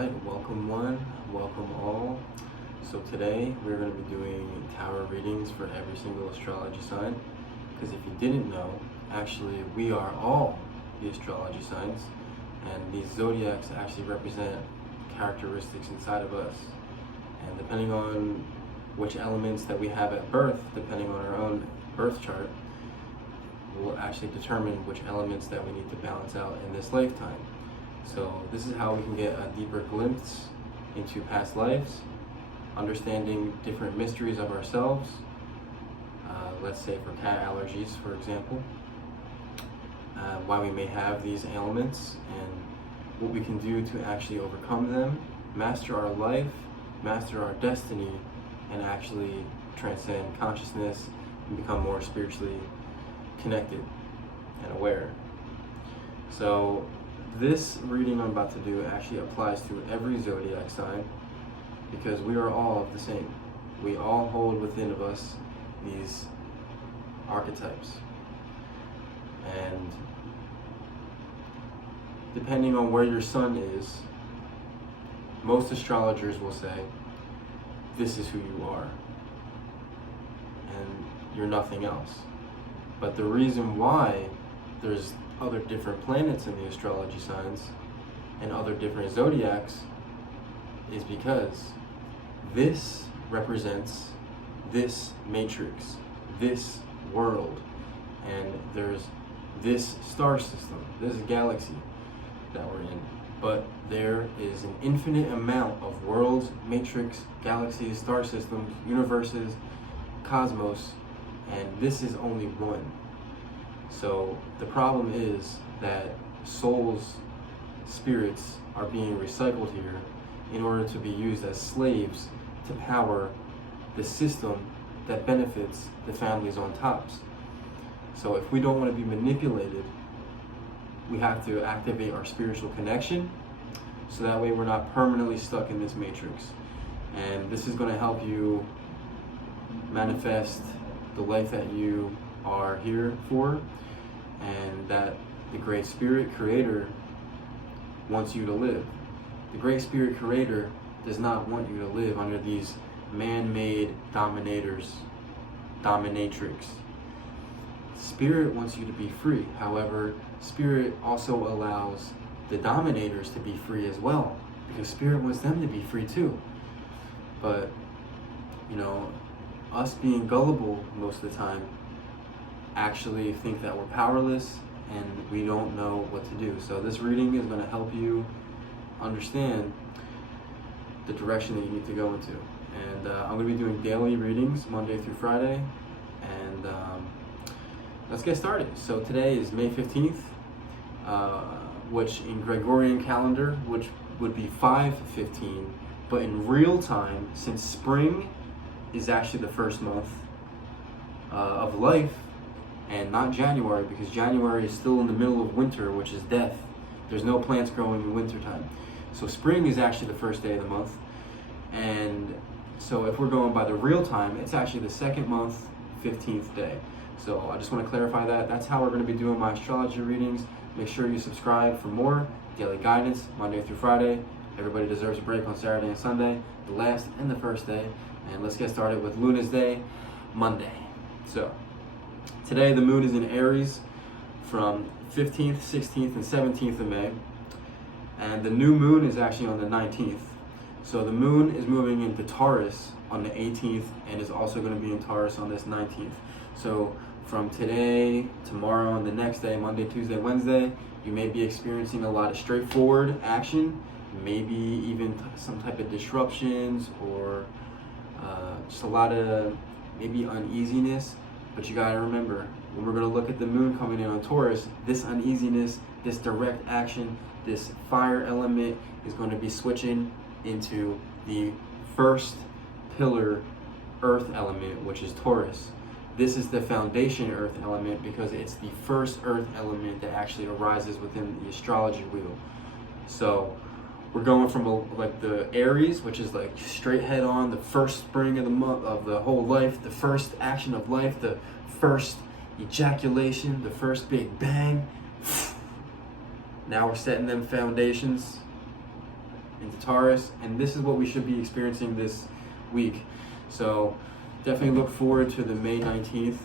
right, welcome one, welcome all. So today we're going to be doing tarot readings for every single astrology sign. Because if you didn't know, actually we are all the astrology signs, and these zodiacs actually represent characteristics inside of us. And depending on which elements that we have at birth, depending on our own birth chart, will actually determine which elements that we need to balance out in this lifetime. So this is how we can get a deeper glimpse into past lives, understanding different mysteries of ourselves. Let's say for cat allergies, for example, why we may have these ailments and what we can do to actually overcome them, master our life, master our destiny, and actually transcend consciousness and become more spiritually connected and aware. So this reading I'm about to do actually applies to every zodiac sign, because we are all the same. We all hold within of us these archetypes, and depending on where your sun is, most astrologers will say this is who you are and you're nothing else. But the reason why there's other different planets in the astrology signs and other different zodiacs is because this represents this matrix, this world, and there's this star system, this galaxy that we're in. But there is an infinite amount of worlds, matrix, galaxies, star systems, universes, cosmos, and this is only one. So the problem is that souls, spirits, are being recycled here in order to be used as slaves to power the system that benefits the families on tops. So if we don't want to be manipulated, we have to activate our spiritual connection, so that way we're not permanently stuck in this matrix. And this is going to help you manifest the life that you are here for, and that the Great Spirit Creator wants you to live. The Great Spirit Creator does not want you to live under these man-made dominatrix. Spirit wants you to be free. However, Spirit also allows the dominators to be free as well, because Spirit wants them to be free too. But, us being gullible most of the time actually think that we're powerless and we don't know what to do. So this reading is going to help you understand the direction that you need to go into. And I'm going to be doing daily readings Monday through Friday. And let's get started. So today is May 15th, which in Gregorian calendar, which would be 5/15, but in real time, since spring is actually the first month of life, and not January, because January is still in the middle of winter, which is death. There's no plants growing in wintertime. So spring is actually the first day of the month. And so if we're going by the real time, it's actually the second month, 15th day. So I just want to clarify that. That's how we're going to be doing my astrology readings. Make sure you subscribe for more daily guidance, Monday through Friday. Everybody deserves a break on Saturday and Sunday, the last and the first day. And let's get started with Luna's Day, Monday. So today the moon is in Aries from 15th, 16th, and 17th of May. And the new moon is actually on the 19th. So the moon is moving into Taurus on the 18th and is also going to be in Taurus on this 19th. So from today, tomorrow, and the next day, Monday, Tuesday, Wednesday, you may be experiencing a lot of straightforward action, maybe even some type of disruptions, or just a lot of maybe uneasiness. But you got to remember, when we're going to look at the moon coming in on Taurus, this uneasiness, this direct action, this fire element is going to be switching into the first pillar earth element, which is Taurus. This is the foundation earth element because it's the first earth element that actually arises within the astrology wheel. So we're going from like the Aries, which is like straight head on, the first spring of the month of the whole life, the first action of life, the first ejaculation, the first big bang. Now we're setting them foundations into Taurus, and this is what we should be experiencing this week. So definitely look forward to the May 19th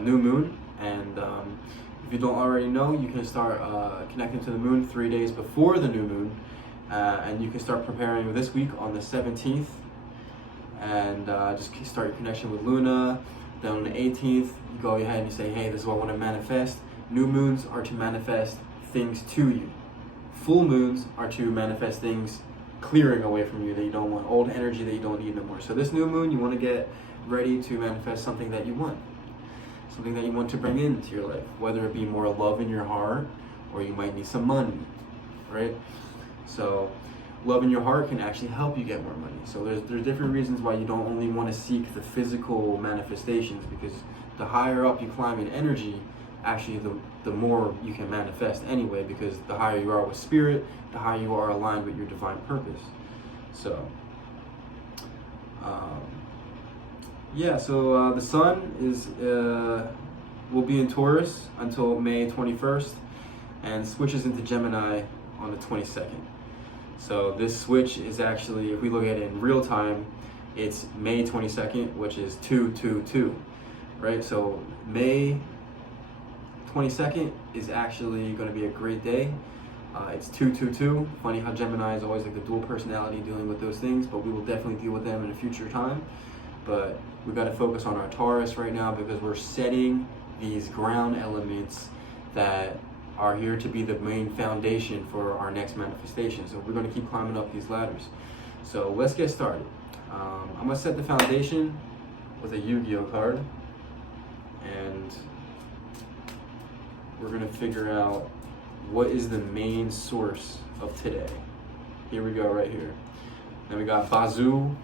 new moon, and if you don't already know, you can start connecting to the moon 3 days before the new moon, and you can start preparing this week on the 17th, and just start your connection with Luna. Then on the 18th, you go ahead and you say, hey, this is what I want to manifest. New moons are to manifest things to you. Full moons are to manifest things clearing away from you that you don't want, old energy that you don't need no more. So this new moon, you want to get ready to manifest something that you want. Something that you want to bring into your life, whether it be more love in your heart, or you might need some money, right? So love in your heart can actually help you get more money. So there's different reasons why you don't only want to seek the physical manifestations, because the higher up you climb in energy, actually the more you can manifest anyway, because the higher you are with spirit, the higher you are aligned with your divine purpose. So so the sun is will be in Taurus until May 21st, and switches into Gemini on the 22nd. So this switch is actually, if we look at it in real time, it's May 22nd, which is 222, right? So May 22nd is actually going to be a great day. It's 222. Funny how Gemini is always like the dual personality dealing with those things, but we will definitely deal with them in a future time. But we got to focus on our Taurus right now, because we're setting these ground elements that are here to be the main foundation for our next manifestation. So we're going to keep climbing up these ladders. So let's get started. I'm going to set the foundation with a Yu-Gi-Oh card, and we're going to figure out what is the main source of today. Here we go, right here. Then we got Bazoo,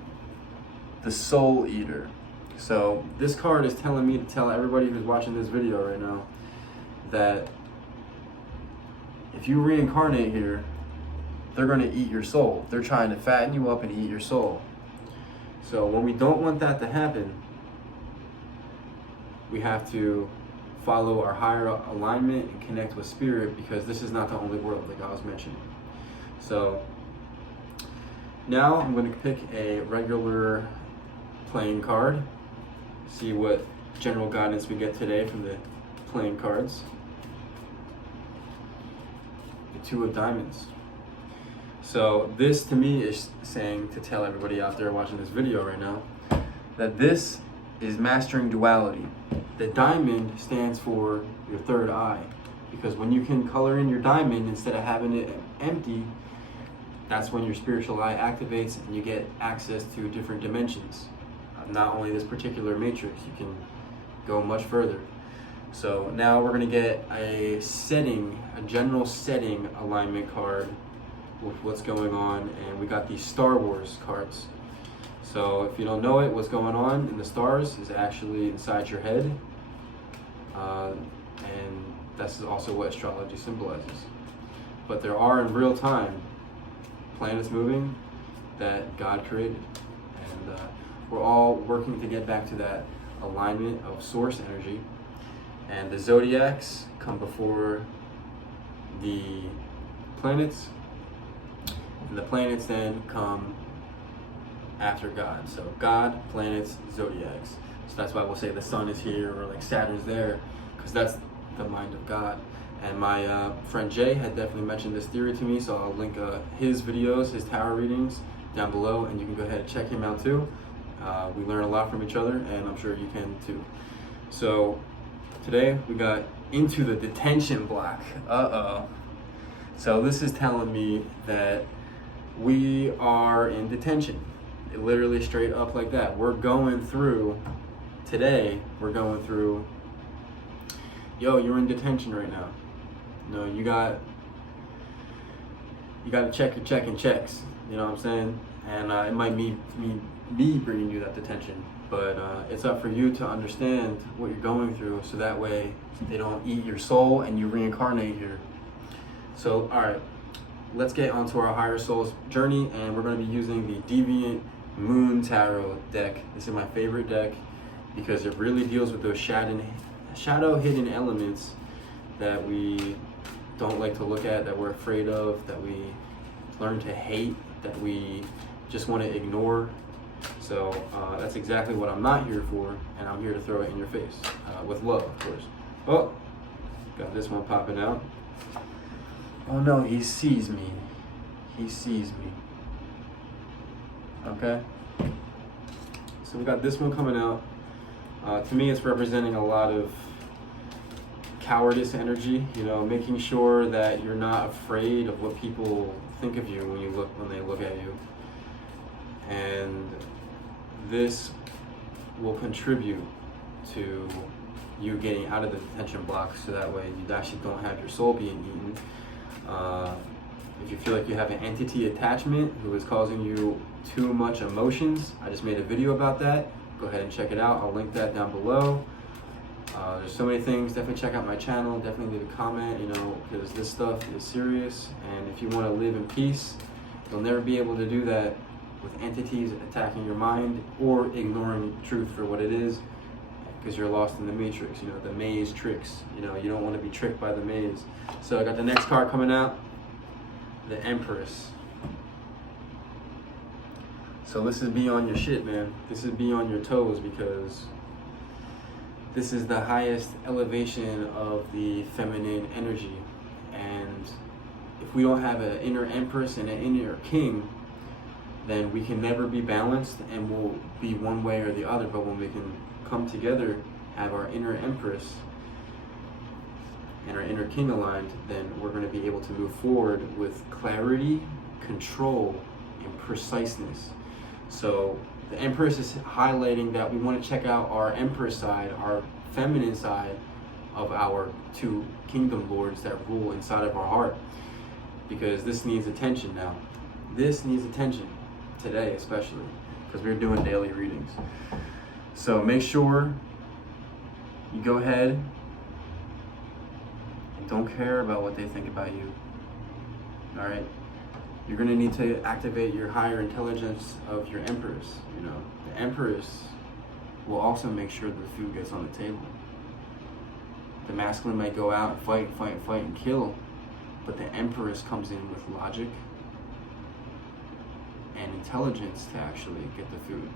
the Soul Eater. So this card is telling me to tell everybody who's watching this video right now that if you reincarnate here, they're going to eat your soul. They're trying to fatten you up and eat your soul. So when we don't want that to happen, we have to follow our higher alignment and connect with spirit, because this is not the only world, like I was mentioning. So now I'm going to pick a regular playing card, see what general guidance we get today from the playing cards. The Two of Diamonds. So this to me is saying to tell everybody out there watching this video right now that this is mastering duality. The diamond stands for your third eye, because when you can color in your diamond instead of having it empty, that's when your spiritual eye activates and you get access to different dimensions. Not only this particular matrix, you can go much further. So now we're going to get a general setting alignment card with what's going on, and we got these Star Wars cards. So if you don't know it, what's going on in the stars is actually inside your head, and that's also what astrology symbolizes. But there are in real time planets moving that God created, and we're all working to get back to that alignment of source energy. And the Zodiacs come before the planets, and the planets then come after God. So God, planets, Zodiacs. So that's why we'll say the sun is here, or like Saturn's there, because that's the mind of God. And my friend Jay had definitely mentioned this theory to me, so I'll link his videos, his tarot readings down below, and you can go ahead and check him out too. We learn a lot from each other, and I'm sure you can too. So today we got into the detention block. So this is telling me that we are in detention. Literally straight up like that. We're going through, today, yo, you're in detention right now. No, you got to check your check and checks. You know what I'm saying? And it might be me bringing you that detention, but it's up for you to understand what you're going through, so that way they don't eat your soul and you reincarnate here. So, all right, let's get onto our higher soul's journey, and we're going to be using the Deviant Moon Tarot deck. This is my favorite deck because it really deals with those shadow hidden elements that we don't like to look at, that we're afraid of, that we learn to hate, that we just want to ignore. So that's exactly what I'm not here for, and I'm here to throw it in your face with love, of course. Oh, got this one popping out. Oh no, he sees me. He sees me. Okay. So we got this one coming out. To me, it's representing a lot of cowardice energy. You know, making sure that you're not afraid of what people think of you when they look at you. And this will contribute to you getting out of the detention block, so that way you actually don't have your soul being eaten. If you feel like you have an entity attachment who is causing you too much emotions, I just made a video about that. Go ahead and check it out. I'll link that down below. There's so many things. Definitely check out my channel. Definitely leave a comment, you know, because this stuff is serious. And if you want to live in peace, you'll never be able to do that with entities attacking your mind or ignoring truth for what it is, because you're lost in the matrix, you know, the maze tricks. You know, you don't want to be tricked by the maze. So I got the next card coming out, the Empress. So this is be on your shit, man. This is be on your toes, because this is the highest elevation of the feminine energy. And if we don't have an inner Empress and an inner King, then we can never be balanced, and we'll be one way or the other. But when we can come together, have our inner Empress and our inner King aligned, then we're going to be able to move forward with clarity, control, and preciseness. So the Empress is highlighting that we want to check out our Empress side, our feminine side of our two kingdom lords that rule inside of our heart, because this needs attention now. This needs attention today, especially because we're doing daily readings. So make sure you go ahead and don't care about what they think about you. All right, you're going to need to activate your higher intelligence of your Empress. You know, the Empress will also make sure the food gets on the table. The masculine might go out and fight and kill, but the Empress comes in with logic and intelligence to actually get the food.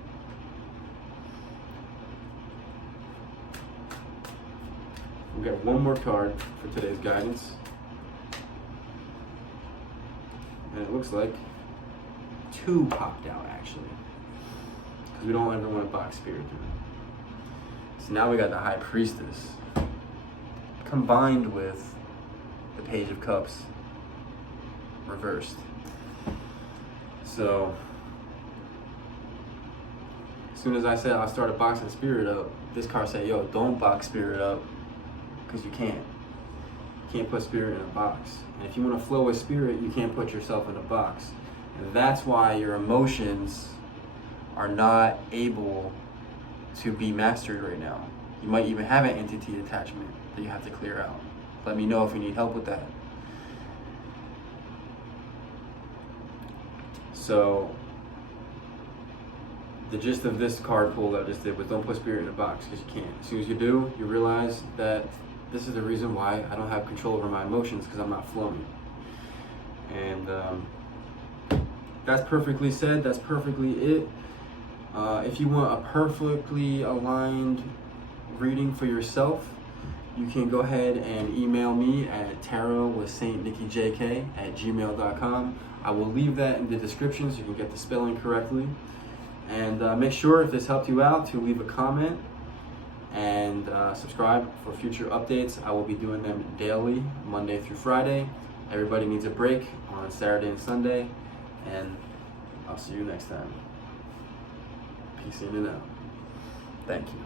We've got one more card for today's guidance. And it looks like two popped out, actually, because we don't ever want to box spirit through. So now we got the High Priestess combined with the Page of Cups reversed. So as soon as I said I started boxing spirit up, this card said, yo, don't box spirit up, because you can't. You can't put spirit in a box. And if you want to flow with spirit, you can't put yourself in a box. And that's why your emotions are not able to be mastered right now. You might even have an entity attachment that you have to clear out. Let me know if you need help with that. So the gist of this card pull that I just did was don't put spirit in a box, because you can't. As soon as you do, you realize that this is the reason why I don't have control over my emotions, because I'm not flowing. And that's perfectly said. That's perfectly it. If you want a perfectly aligned reading for yourself, you can go ahead and email me at tarotwithsaintnikkijk@gmail.com. I will leave that in the description so you can get the spelling correctly. And make sure, if this helped you out, to leave a comment and subscribe for future updates. I will be doing them daily, Monday through Friday. Everybody needs a break on Saturday and Sunday. And I'll see you next time. Peace in and out. Thank you.